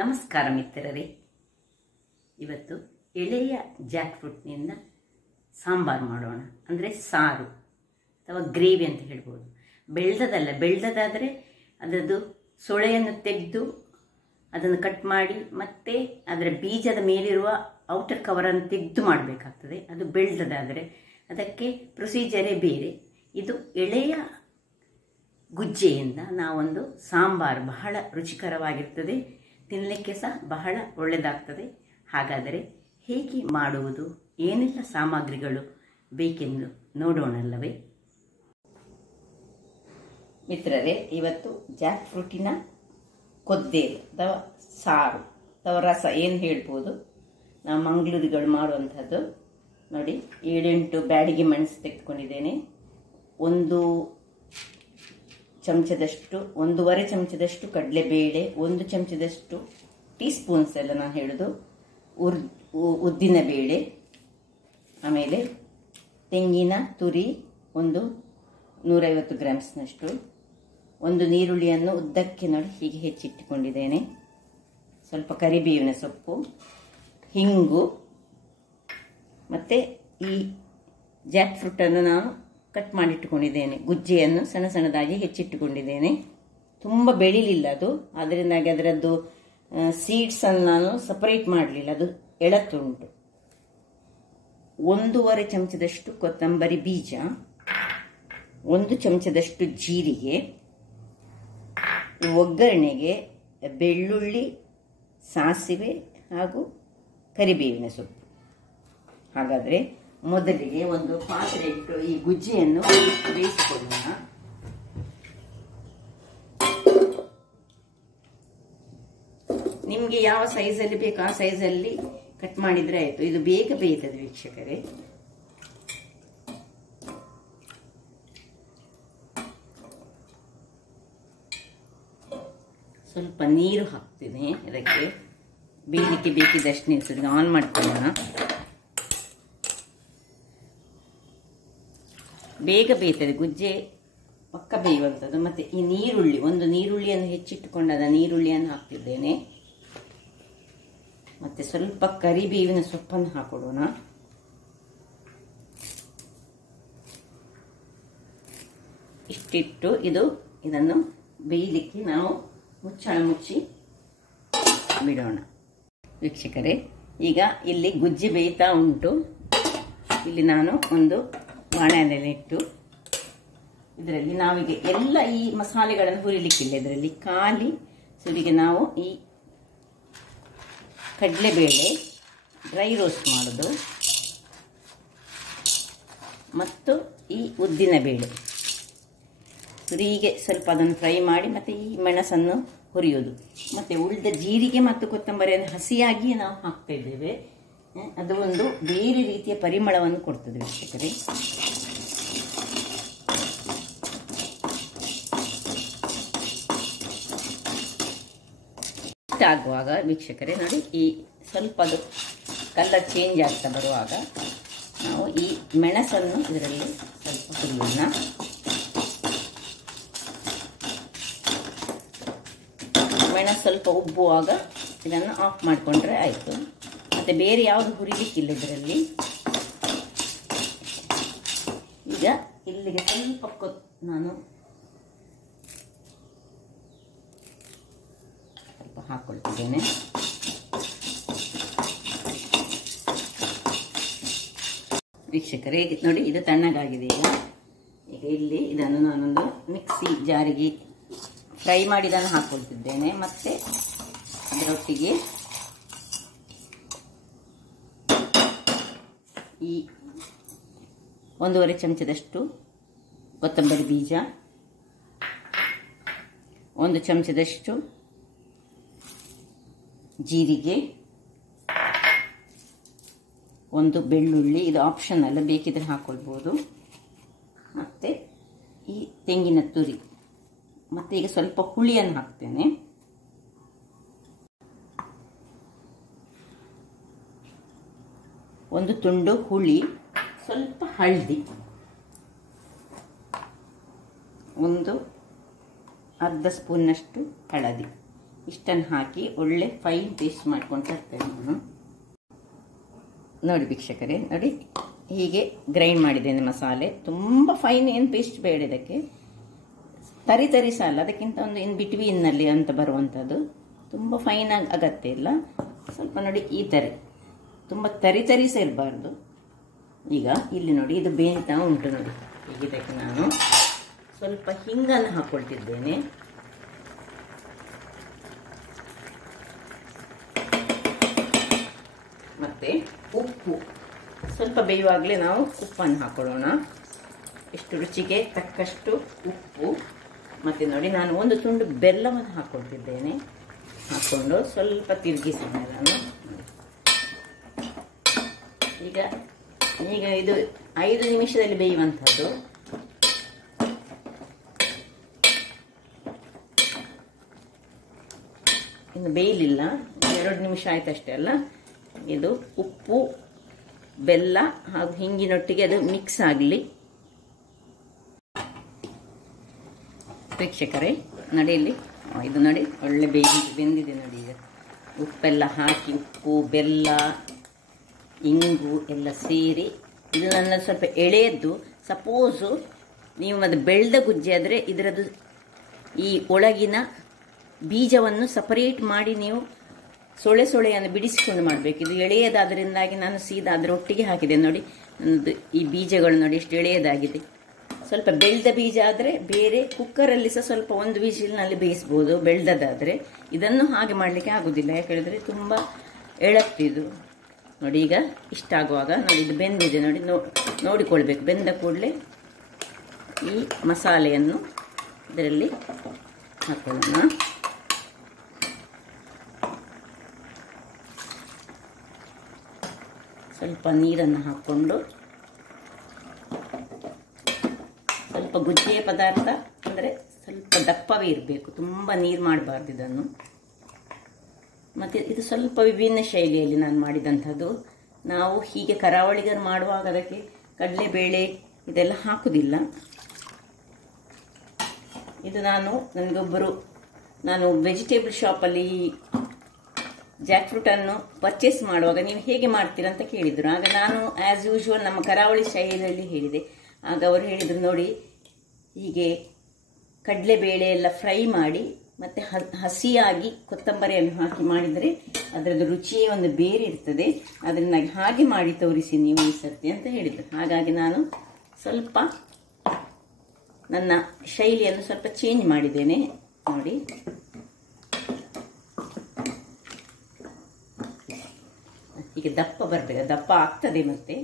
ನಮಸ್ಕಾರ ಮಿತ್ರರೇ. ಇವತ್ತು ಎಳೆಯ ಜಾಕ್ ಫ್ರೂಟ್ನಿಂದ ಸಾಂಬಾರು ಮಾಡೋಣ. ಅಂದರೆ ಸಾರು ಅಥವಾ ಗ್ರೇವಿ ಅಂತ ಹೇಳ್ಬೋದು. ಬೆಳೆದದಲ್ಲ, ಬೆಳೆದದಾದರೆ ಅದರದ್ದು ಸೊಳೆಯನ್ನು ತೆಗೆದು ಅದನ್ನು ಕಟ್ ಮಾಡಿ ಮತ್ತೆ ಅದರ ಬೀಜದ ಮೇಲಿರುವ ಔಟರ್ ಕವರನ್ನು ತೆಗೆದು ಮಾಡಬೇಕಾಗ್ತದೆ. ಅದು ಬೆಳೆದದಾದರೆ ಅದಕ್ಕೆ ಪ್ರೊಸೀಜರೇ ಬೇರೆ. ಇದು ಎಳೆಯ ಗುಜ್ಜೆಯಿಂದ ನಾವೊಂದು ಸಾಂಬಾರು ಬಹಳ ರುಚಿಕರವಾಗಿರ್ತದೆ, ತಿನ್ನಲಿಕ್ಕೆ ಸಹ ಬಹಳ ಒಳ್ಳೆಯದಾಗ್ತದೆ. ಹಾಗಾದರೆ ಹೇಗೆ ಮಾಡುವುದು, ಏನೆಲ್ಲ ಸಾಮಗ್ರಿಗಳು ಬೇಕೆಂದು ನೋಡೋಣಲ್ಲವೇ ಮಿತ್ರರೇ? ಇವತ್ತು ಜಾಕ್ ಫ್ರೂಟಿನ ಕೊದ್ದೇರು ಅಥವಾ ಸಾರು ಅಥವಾ ರಸ ಏನು ಹೇಳ್ಬೋದು, ನಾವು ಮಂಗಳೂರುಗಳು ಮಾಡುವಂಥದ್ದು. ನೋಡಿ, 7-8 ಬ್ಯಾಡಿಗೆ ಮೆಣಸು ತೆಗೆದುಕೊಂಡಿದ್ದೇನೆ. 1 ಚಮಚದಷ್ಟು, 1.5 ಚಮಚದಷ್ಟು ಕಡಲೆಬೇಳೆ, 1 ಚಮಚದಷ್ಟು ಟೀಸ್ಪೂನ್ಸ್ ಎಲ್ಲ ನಾನು ಹೇಳೋದು ಉದ್ದಿನ ಬೇಳೆ, ಆಮೇಲೆ ತೆಂಗಿನ ತುರಿ 150 ಗ್ರಾಮ್ಸ್ನಷ್ಟು, 1 ನೀರುಳ್ಳಿಯನ್ನು ಉದ್ದಕ್ಕೆ ನೋಡಿ ಹೀಗೆ ಹೆಚ್ಚಿಟ್ಟುಕೊಂಡಿದ್ದೇನೆ, ಸ್ವಲ್ಪ ಕರಿಬೇವಿನ ಸೊಪ್ಪು, ಹಿಂಗು, ಮತ್ತು ಈ ಜಾಕ್ ಫ್ರೂಟನ್ನು ನಾನು ಕಟ್ ಮಾಡಿಟ್ಟುಕೊಂಡಿದ್ದೇನೆ. ಗುಜ್ಜೆಯನ್ನು ಸಣ್ಣ ಸಣ್ಣದಾಗಿ ಹೆಚ್ಚಿಟ್ಟುಕೊಂಡಿದ್ದೇನೆ. ತುಂಬ ಬೆಳಿಲಿಲ್ಲ ಅದು, ಅದರಿಂದಾಗಿ ಅದರದ್ದು ಸೀಡ್ಸನ್ನು ನಾನು ಸಪರೇಟ್ ಮಾಡಲಿಲ್ಲ, ಅದು ಎಳತ್ತುಂಟು. 1.5 ಚಮಚದಷ್ಟು ಕೊತ್ತಂಬರಿ ಬೀಜ, 1 ಚಮಚದಷ್ಟು ಜೀರಿಗೆ, ಒಗ್ಗರಣೆಗೆ ಬೆಳ್ಳುಳ್ಳಿ, ಸಾಸಿವೆ ಹಾಗೂ ಕರಿಬೇವಿನ ಸೊಪ್ಪು. ಹಾಗಾದರೆ ಮೊದಲಿಗೆ ಒಂದು ಪಾತ್ರೆ ಇಟ್ಟು ಈ ಗುಜ್ಜೆಯನ್ನು ಬೇಯಿಸಿಕೊಳ್ಳೋಣ. ನಿಮಗೆ ಯಾವ ಸೈಜಲ್ಲಿ ಬೇಕು ಆ ಸೈಜಲ್ಲಿ ಕಟ್ ಮಾಡಿದ್ರೆ ಆಯಿತು. ಇದು ಬೇಗ ಬೇಯ್ತದೆ ವೀಕ್ಷಕರೇ. ಸ್ವಲ್ಪ ನೀರು ಹಾಕ್ತೀನಿ, ಇದಕ್ಕೆ ಬೇಯಲಿಕ್ಕೆ ಬೇಕಿದ್ದಷ್ಟು ನೀರು. ಆನ್ ಮಾಡ್ಕೊಳ್ಳೋಣ. ಬೇಗ ಬೇಯ್ತದೆ, ಗುಜ್ಜೆ ಪಕ್ಕ ಬೇಯುವಂಥದ್ದು. ಮತ್ತು ಈ ನೀರುಳ್ಳಿ, 1 ನೀರುಳ್ಳಿಯನ್ನು ಹೆಚ್ಚಿಟ್ಟುಕೊಂಡಾದ ನೀರುಳ್ಳಿಯನ್ನು ಹಾಕ್ತಿದ್ದೇನೆ. ಮತ್ತು ಸ್ವಲ್ಪ ಕರಿಬೇವಿನ ಸೊಪ್ಪನ್ನು ಹಾಕೊಡೋಣ. ಇಷ್ಟಿಟ್ಟು ಇದನ್ನು ಬೇಯಲಿಕ್ಕೆ ನಾವು ಮುಚ್ಚಳ ಮುಚ್ಚಿ ಬಿಡೋಣ. ವೀಕ್ಷಕರೇ, ಈಗ ಇಲ್ಲಿ ಗುಜ್ಜೆ ಬೇಯ್ತಾ ಉಂಟು. ಇಲ್ಲಿ ನಾನು ಒಂದು ಬಾಣಲೆಯನ್ನಿಟ್ಟು ಇದರಲ್ಲಿ ನಾವೀಗ ಎಲ್ಲ ಈ ಮಸಾಲೆಗಳನ್ನು ಹುರಿಲಿಕ್ಕಿಲ್ಲ. ಇದರಲ್ಲಿ ಖಾಲಿ ಸುರಿಗೆ ನಾವು ಈ ಕಡಲೆಬೇಳೆ ಡ್ರೈ ರೋಸ್ಟ್ ಮಾಡೋದು ಮತ್ತು ಈ ಉದ್ದಿನ ಬೇಳೆ ಸುರಿಗೆ ಸ್ವಲ್ಪ ಅದನ್ನು ಫ್ರೈ ಮಾಡಿ ಮತ್ತು ಈ ಮೆಣಸನ್ನು ಹುರಿಯೋದು. ಮತ್ತು ಉಳಿದ ಜೀರಿಗೆ ಮತ್ತು ಕೊತ್ತಂಬರಿಯನ್ನು ಹಸಿಯಾಗಿಯೇ ನಾವು ಹಾಕ್ತಾ ಇದ್ದೇವೆ. ಅದು ಒಂದು ಬೇರೆ ರೀತಿಯ ಪರಿಮಳವನ್ನು ಕೊಡ್ತದೆ ವೀಕ್ಷಕರೇ. ಆಗುವಾಗ ವೀಕ್ಷಕರೇ ನೋಡಿ, ಈ ಸ್ವಲ್ಪ ಅದು ಕಲರ್ ಚೇಂಜ್ ಆಗ್ತಾ ಬರುವಾಗ ನಾವು ಈ ಮೆಣಸನ್ನು ಇದರಲ್ಲಿ ಸ್ವಲ್ಪ ಹುರಿಯೋಣ. ಮೆಣಸು ಸ್ವಲ್ಪ ಉಬ್ಬುವಾಗ ಇದನ್ನು ಆಫ್ ಮಾಡಿಕೊಂಡ್ರೆ ಆಯಿತು. ಮತ್ತು ಬೇರೆ ಯಾವುದು ಹುರಿಲಿಕ್ಕಿಲ್ಲ ಇದರಲ್ಲಿ. ಈಗ ಇಲ್ಲಿಗೆ ಸ್ವಲ್ಪ ನಾನು ಸ್ವಲ್ಪ ಹಾಕ್ಕೊಳ್ತಿದ್ದೇನೆ. ವೀಕ್ಷಕರೇ ನೋಡಿ, ಇದು ತಣ್ಣಗಾಗಿದೆ. ಈಗ ಇಲ್ಲಿ ಇದನ್ನು ನಾನೊಂದು ಮಿಕ್ಸಿ ಜಾರಿಗೆ ಫ್ರೈ ಮಾಡಿದನ್ನು ಹಾಕ್ಕೊಳ್ತಿದ್ದೇನೆ. ಮತ್ತು ಅದರೊಟ್ಟಿಗೆ ಈ 1.5 ಚಮಚದಷ್ಟು ಕೊತ್ತಂಬರಿ ಬೀಜ, 1 ಚಮಚದಷ್ಟು ಜೀರಿಗೆ, 1 ಬೆಳ್ಳುಳ್ಳಿ, ಇದು ಆಪ್ಷನಲ್, ಬೇಕಿದ್ರೆ ಹಾಕ್ಕೊಳ್ಬೋದು, ಮತ್ತು ಈ ತೆಂಗಿನ ತುರಿ, ಮತ್ತು ಈಗ ಸ್ವಲ್ಪ ಹುಳಿಯನ್ನು ಹಾಕ್ತೇನೆ. ಒಂದು ತುಂಡು ಹುಳಿ, ಸ್ವಲ್ಪ ಹಳದಿ, ಒಂದು ಅರ್ಧ ಸ್ಪೂನ್ನಷ್ಟು ಹಳದಿ, ಇಷ್ಟನ್ನು ಹಾಕಿ ಒಳ್ಳೆ ಫೈನ್ ಪೇಸ್ಟ್ ಮಾಡ್ಕೊಂಡು ತರ್ತೇನೆ ನಾನು. ನೋಡಿ ವೀಕ್ಷಕರೇ, ನೋಡಿ ಹೀಗೆ ಗ್ರೈಂಡ್ ಮಾಡಿದ್ದೇನೆ ಮಸಾಲೆ. ತುಂಬ ಫೈನ್ ಏನು ಪೇಸ್ಟ್ ಬೇಡ ಇದಕ್ಕೆ, ತರಿ ಸಾಲ, ಅದಕ್ಕಿಂತ ಒಂದು ಇನ್ ಬಿಟ್ವೀನ್ನಲ್ಲಿ ಅಂತ ಬರುವಂಥದ್ದು. ತುಂಬ ಫೈನಾಗಿ ಅಗತ್ಯ ಇಲ್ಲ, ಸ್ವಲ್ಪ ನೋಡಿ ಈ ಥರ, ತುಂಬ ತರಿ ಸಹ ಇರಬಾರ್ದು. ಈಗ ಇಲ್ಲಿ ನೋಡಿ ಇದು ಬೇಯ್ತಾ ಉಂಟು ನೋಡಿ. ಈಗ ಇದಕ್ಕೆ ನಾನು ಸ್ವಲ್ಪ ಹಿಂಗನ್ನು ಹಾಕ್ಕೊಳ್ತಿದ್ದೇನೆ. ಮತ್ತು ಉಪ್ಪು ಸ್ವಲ್ಪ ಬೇಯುವಾಗಲೇ ನಾವು ಉಪ್ಪನ್ನು ಹಾಕೊಳ್ಳೋಣ. ಎಷ್ಟು ರುಚಿಗೆ ತಕ್ಕಷ್ಟು ಉಪ್ಪು. ಮತ್ತು ನೋಡಿ ನಾನು ಒಂದು ತುಂಡು ಬೆಲ್ಲವನ್ನು ಹಾಕ್ಕೊಳ್ತಿದ್ದೇನೆ. ಹಾಕ್ಕೊಂಡು ಸ್ವಲ್ಪ ತಿರುಗಿಸೋಣ ನಾನು. ಈಗ ಇದು 5 ನಿಮಿಷದಲ್ಲಿ ಬೇಯುವಂಥದ್ದು. ಇನ್ನು ಬೇಯಲಿಲ್ಲ, 2 ನಿಮಿಷ ಆಯ್ತಷ್ಟೇ ಅಲ್ಲ. ಇದು ಉಪ್ಪು ಬೆಲ್ಲ ಹಾಗೂ ಹಿಂಗಿನೊಟ್ಟಿಗೆ ಅದು ಮಿಕ್ಸ್ ಆಗಲಿ. ವೀಕ್ಷಕರೇ ನೋಡಿ, ಇಲ್ಲಿ ಇದು ನೋಡಿ ಒಳ್ಳೆ ಬೆಂದಿದೆ ನೋಡಿ. ಈಗ ಉಪ್ಪೆಲ್ಲ ಹಾಕಿ, ಉಪ್ಪು ಬೆಲ್ಲ ಇಂಗು ಎಲ್ಲ ಸೇರಿ, ಇದು ನನ್ನ ಸ್ವಲ್ಪ ಎಳೆಯದ್ದು. ಸಪೋಸು ನೀವು ಅದು ಬೆಳೆದ ಗುಜ್ಜೆ ಆದರೆ ಇದರದ್ದು ಈ ಒಳಗಿನ ಬೀಜವನ್ನು ಸಪರೇಟ್ ಮಾಡಿ ನೀವು ಸೊಳೆಯನ್ನು ಬಿಡಿಸಿಕೊಂಡು ಮಾಡಬೇಕು. ಇದು ಎಳೆಯದಾದ್ರಿಂದಾಗಿ ನಾನು ಸೀದಾ ಅದರ ಒಟ್ಟಿಗೆ ಹಾಕಿದೆ ನೋಡಿ. ನನ್ನದು ಈ ಬೀಜಗಳು ನೋಡಿ ಎಷ್ಟು ಎಳೆಯದಾಗಿದೆ. ಸ್ವಲ್ಪ ಬೆಳೆದ ಬೀಜ ಆದರೆ ಬೇರೆ ಕುಕ್ಕರಲ್ಲಿ ಸಹ ಸ್ವಲ್ಪ 1 ವಿಸಿಲ್ನಲ್ಲಿ ಬೇಯಿಸ್ಬೋದು ಬೆಳೆದದಾದರೆ. ಇದನ್ನು ಹಾಗೆ ಮಾಡಲಿಕ್ಕೆ ಆಗೋದಿಲ್ಲ, ಯಾಕೆಳಿದ್ರೆ ತುಂಬ ಎಳತ್ತಿದು ನೋಡಿ. ಈಗ ಇಷ್ಟ ಆಗುವಾಗ ನೋಡಿ ಇದು ಬೆಂದಿದೆ ನೋಡಿ, ನೋಡಿಕೊಳ್ಬೇಕು. ಬೆಂದ ಕೂಡಲೇ ಈ ಮಸಾಲೆಯನ್ನು ಇದರಲ್ಲಿ ಹಾಕೊಳ್ಳೋಣ. ಸ್ವಲ್ಪ ನೀರನ್ನು ಹಾಕ್ಕೊಂಡು, ಸ್ವಲ್ಪ ಗುಜ್ಜೆಯ ಪದಾರ್ಥ ಅಂದರೆ ಸ್ವಲ್ಪ ದಪ್ಪವೇ ಇರಬೇಕು, ತುಂಬ ನೀರು ಮಾಡಬಾರ್ದು ಇದನ್ನು. ಮತ್ತು ಇದು ಸ್ವಲ್ಪ ವಿಭಿನ್ನ ಶೈಲಿಯಲ್ಲಿ ನಾನು ಮಾಡಿದಂಥದ್ದು. ನಾವು ಹೀಗೆ ಕರಾವಳಿಗರು ಮಾಡುವಾಗ ಅದಕ್ಕೆ ಕಡಲೆಬೇಳೆ ಇದೆಲ್ಲ ಹಾಕುವುದಿಲ್ಲ. ಇದು ನಾನು ವೆಜಿಟೇಬಲ್ ಶಾಪಲ್ಲಿ ಜಾಕ್ ಫ್ರೂಟನ್ನು ಪರ್ಚೇಸ್ ಮಾಡುವಾಗ ನೀವು ಹೇಗೆ ಮಾಡ್ತೀರಾ ಅಂತ ಕೇಳಿದರು. ಆಗ ನಾನು ಆ್ಯಸ್ ಯೂಶುವಲ್ ನಮ್ಮ ಕರಾವಳಿ ಶೈಲಿಯಲ್ಲಿ ಹೇಳಿದೆ. ಆಗ ಅವರು ಹೇಳಿದರು, ನೋಡಿ ಹೀಗೆ ಕಡಲೆಬೇಳೆ ಎಲ್ಲ ಫ್ರೈ ಮಾಡಿ ಮತ್ತು ಹಸಿಯಾಗಿ ಕೊತ್ತಂಬರಿಯನ್ನು ಹಾಕಿ ಮಾಡಿದರೆ ಅದರದ್ದು ರುಚಿಯೇ ಒಂದು ಬೇರೆ ಇರ್ತದೆ. ಅದರಿಂದಾಗಿ ಹಾಗೆ ಮಾಡಿ ತೋರಿಸಿ ನೀವು ಈ ಸರ್ತಿ ಅಂತ ಹೇಳಿದರು. ಹಾಗಾಗಿ ನಾನು ಸ್ವಲ್ಪ ನನ್ನ ಶೈಲಿಯನ್ನು ಸ್ವಲ್ಪ ಚೇಂಜ್ ಮಾಡಿದ್ದೇನೆ ನೋಡಿ. ಹೀಗೆ ದಪ್ಪ ಬರಬೇಕು, ದಪ್ಪ ಆಗ್ತದೆ. ಮತ್ತೆ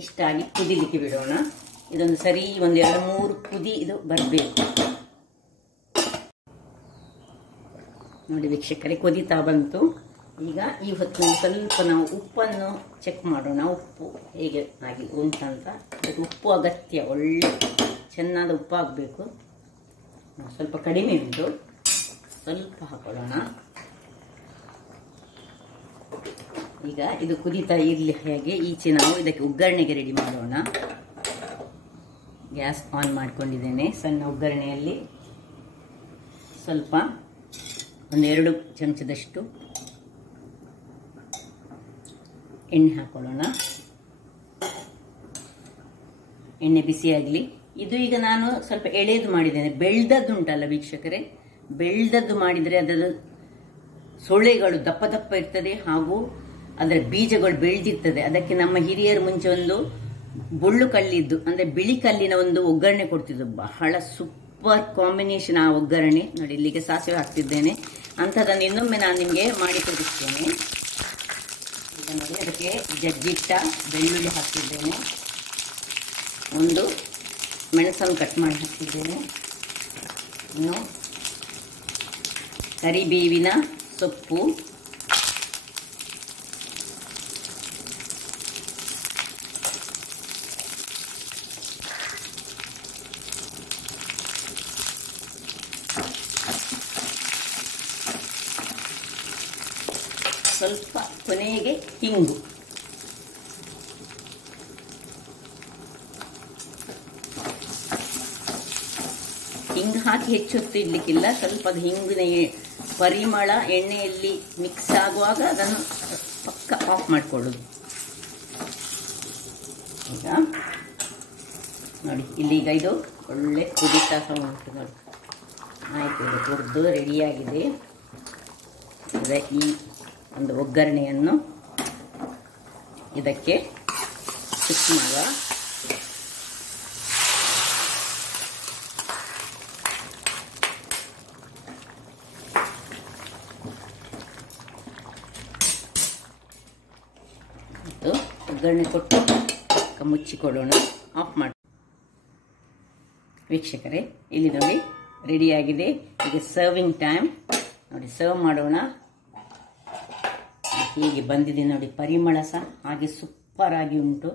ಇಷ್ಟಾಗಿ ಕುದಿಲಿಕ್ಕೆ ಬಿಡೋಣ. ಇದೊಂದು ಸರಿ ಒಂದು 2-3 ಕುದಿ ಇದು ಬರಬೇಕು ನೋಡಿ ವೀಕ್ಷಕರೇ. ಕುದಿತಾ ಬಂತು. ಈಗ ಈ ಹೊತ್ತು ಸ್ವಲ್ಪ ನಾವು ಉಪ್ಪನ್ನು ಚೆಕ್ ಮಾಡೋಣ. ಉಪ್ಪು ಹೇಗೆ ಆಗಿ ಉಂಟಂತ. ಅದಕ್ಕೆ ಉಪ್ಪು ಅಗತ್ಯ, ಒಳ್ಳೆ ಚೆನ್ನಾದ ಉಪ್ಪು ಆಗಬೇಕು. ಸ್ವಲ್ಪ ಕಡಿಮೆ ಉಂಟು, ಸ್ವಲ್ಪ ಹಾಕೊಳ್ಳೋಣ. ಈಗ ಇದು ಕುದೀತಾ ಇರಲಿ. ಹಾಗೆ ಈಚೆ ನಾವು ಇದಕ್ಕೆ ಒಗ್ಗರಣೆಗೆ ರೆಡಿ ಮಾಡೋಣ. ಗ್ಯಾಸ್ ಆನ್ ಮಾಡ್ಕೊಂಡಿದ್ದೇನೆ. ಸಣ್ಣ ಒಗ್ಗರಣೆಯಲ್ಲಿ ಸ್ವಲ್ಪ 1-2 ಚಮಚದಷ್ಟು ಎಣ್ಣೆ ಹಾಕೊಳ್ಳೋಣ. ಎಣ್ಣೆ ಬಿಸಿಯಾಗಲಿ. ಇದು ಈಗ ನಾನು ಸ್ವಲ್ಪ ಎಳೆದು ಮಾಡಿದ್ದೇನೆ. ಬೆಳ್ದದ್ದು ಉಂಟಲ್ಲ ವೀಕ್ಷಕರೇ, ಬೆಳ್ದದ್ದು ಮಾಡಿದರೆ ಅದರ ಸೊಳ್ಳೆಗಳು ದಪ್ಪ ದಪ್ಪ ಇರ್ತದೆ ಹಾಗೂ ಅದರ ಬೀಜಗಳು ಬೆಳೆದಿರ್ತದೆ. ಅದಕ್ಕೆ ನಮ್ಮ ಹಿರಿಯರು ಮುಂಚೆ ಒಂದು ಬೊಳ್ಳು ಕಲ್ಲಿದ್ದು ಅಂದರೆ ಬಿಳಿ ಕಲ್ಲಿನ ಒಂದು ಒಗ್ಗರಣೆ ಕೊಡ್ತಿದ್ದು. ಬಹಳ ಸೂಪರ್ ಕಾಂಬಿನೇಷನ್ ಆ ಒಗ್ಗರಣೆ ನೋಡಿ. ಇಲ್ಲಿಗೆ ಸಾಸಿವೆ ಹಾಕ್ತಿದ್ದೇನೆ. ಅಂಥದ್ದನ್ನು ಇನ್ನೊಮ್ಮೆ ನಾನು ನಿಮಗೆ ಮಾಡಿ ತೋರಿಸ್ತೇನೆ. ಈಗ ನೋಡಿ ಅದಕ್ಕೆ ಜಜ್ಜಿಟ್ಟ ಬೆಳ್ಳುಳ್ಳಿ ಹಾಕ್ತಿದ್ದೇನೆ. ಒಂದು ಮೆಣಸನ್ನು ಕಟ್ ಮಾಡಿ ಹಾಕ್ತಿದ್ದೇನೆ. ಇನ್ನು ಕರಿಬೇವಿನ ಸೊಪ್ಪು, ಸ್ವಲ್ಪ ಕೊನೆಗೆ ಹಿಂಗು, ಹಿಂಗು ಹಾಕಿ ಹೆಚ್ಚು ಹೊತ್ತು ಇಡಲಿಕ್ಕಿಲ್ಲ. ಸ್ವಲ್ಪ ಅದು ಹಿಂಗಿನ ಪರಿಮಳ ಎಣ್ಣೆಯಲ್ಲಿ ಮಿಕ್ಸ್ ಆಗುವಾಗ ಅದನ್ನು ಪಕ್ಕ ಆಫ್ ಮಾಡಿಕೊಳ್ಳೋದು. ಈಗ ನೋಡಿ ಇಲ್ಲಿಗ ಇದು ಒಳ್ಳೆ ಕುದಿತಾ ಸಹ ಉಂಟು ನೋಡಿ. ಆಯಿತು, ಇದು ಹುರಿದು ರೆಡಿಯಾಗಿದೆ. ಈ ಒಂದು ಒಗ್ಗರಣೆಯನ್ನು ಇದಕ್ಕೆ ಮಿಕ್ಸ್ ಮಾಡುವ. ಮತ್ತು ಒಗ್ಗರಣೆ ಕೊಟ್ಟು ಮುಚ್ಚಿಕೊಳ್ಳೋಣ, ಆಫ್ ಮಾಡಿ. ವೀಕ್ಷಕರೇ, ಇಲ್ಲಿ ನೋಡಿ ರೆಡಿಯಾಗಿದೆ. ಈಗ ಸರ್ವಿಂಗ್ ಟೈಮ್ ನೋಡಿ, ಸರ್ವ್ ಮಾಡೋಣ. ಹೀಗೆ ಬಂದಿದೆ ನೋಡಿ, ಪರಿಮಳ ಸಹ ಹಾಗೆ ಸೂಪರ್ ಆಗಿ ಉಂಟು.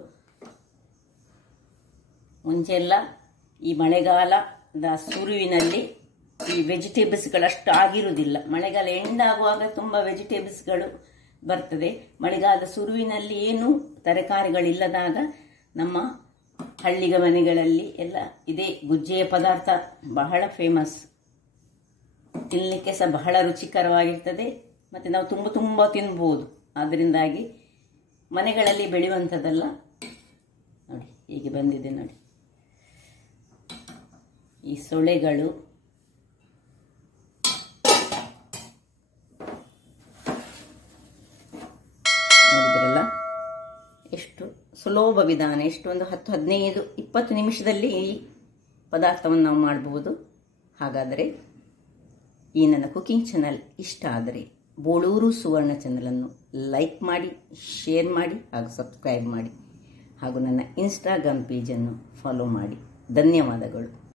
ಮುಂಚೆಲ್ಲ ಈ ಮಳೆಗಾಲದ ಸುರುವಿನಲ್ಲಿ ಈ ವೆಜಿಟೇಬಲ್ಸ್ಗಳಷ್ಟು ಆಗಿರುವುದಿಲ್ಲ. ಮಳೆಗಾಲ ಎಂಡ್ ಆಗುವಾಗ ತುಂಬ ವೆಜಿಟೇಬಲ್ಸ್ಗಳು ಬರ್ತದೆ. ಮಳೆಗಾಲದ ಸುರುವಿನಲ್ಲಿ ಏನು ತರಕಾರಿಗಳಿಲ್ಲದಾಗ ನಮ್ಮ ಹಳ್ಳಿಗ ಮನೆಗಳಲ್ಲಿ ಎಲ್ಲ ಇದೇ ಗುಜ್ಜೆಯ ಪದಾರ್ಥ ಬಹಳ ಫೇಮಸ್. ತಿನ್ನಲಿಕ್ಕೆ ಸಹ ಬಹಳ ರುಚಿಕರವಾಗಿರ್ತದೆ ಮತ್ತು ನಾವು ತುಂಬ ತಿನ್ಬೋದು. ಅದರಿಂದಾಗಿ ಮನೆಗಳಲ್ಲಿ ಬೆಳೆಯುವಂಥದ್ದಲ್ಲ. ನೋಡಿ ಹೀಗೆ ಬಂದಿದೆ ನೋಡಿ, ಈ ಸೊಳೆಗಳು ನೋಡಿದ್ರಲ್ಲ, ಎಷ್ಟು ಸುಲಭ ವಿಧಾನ. ಎಷ್ಟು ಒಂದು 10, 15, 20 ನಿಮಿಷದಲ್ಲಿ ಈ ಪದಾರ್ಥವನ್ನು ನಾವು ಮಾಡಬಹುದು. ಹಾಗಾದರೆ ಈ ನನ್ನ ಕುಕಿಂಗ್ ಚಾನಲ್ ಇಷ್ಟ ಆದರೆ ಬೋಳೂರು ಸುವರ್ಣ ಚಾನಲನ್ನು ಲೈಕ್ ಮಾಡಿ, ಶೇರ್ ಮಾಡಿ ಹಾಗೂ ಸಬ್ಸ್ಕ್ರೈಬ್ ಮಾಡಿ ಹಾಗೂ ನನ್ನ ಇನ್ಸ್ಟಾಗ್ರಾಮ್ ಪೇಜನ್ನು ಫಾಲೋ ಮಾಡಿ. ಧನ್ಯವಾದಗಳು.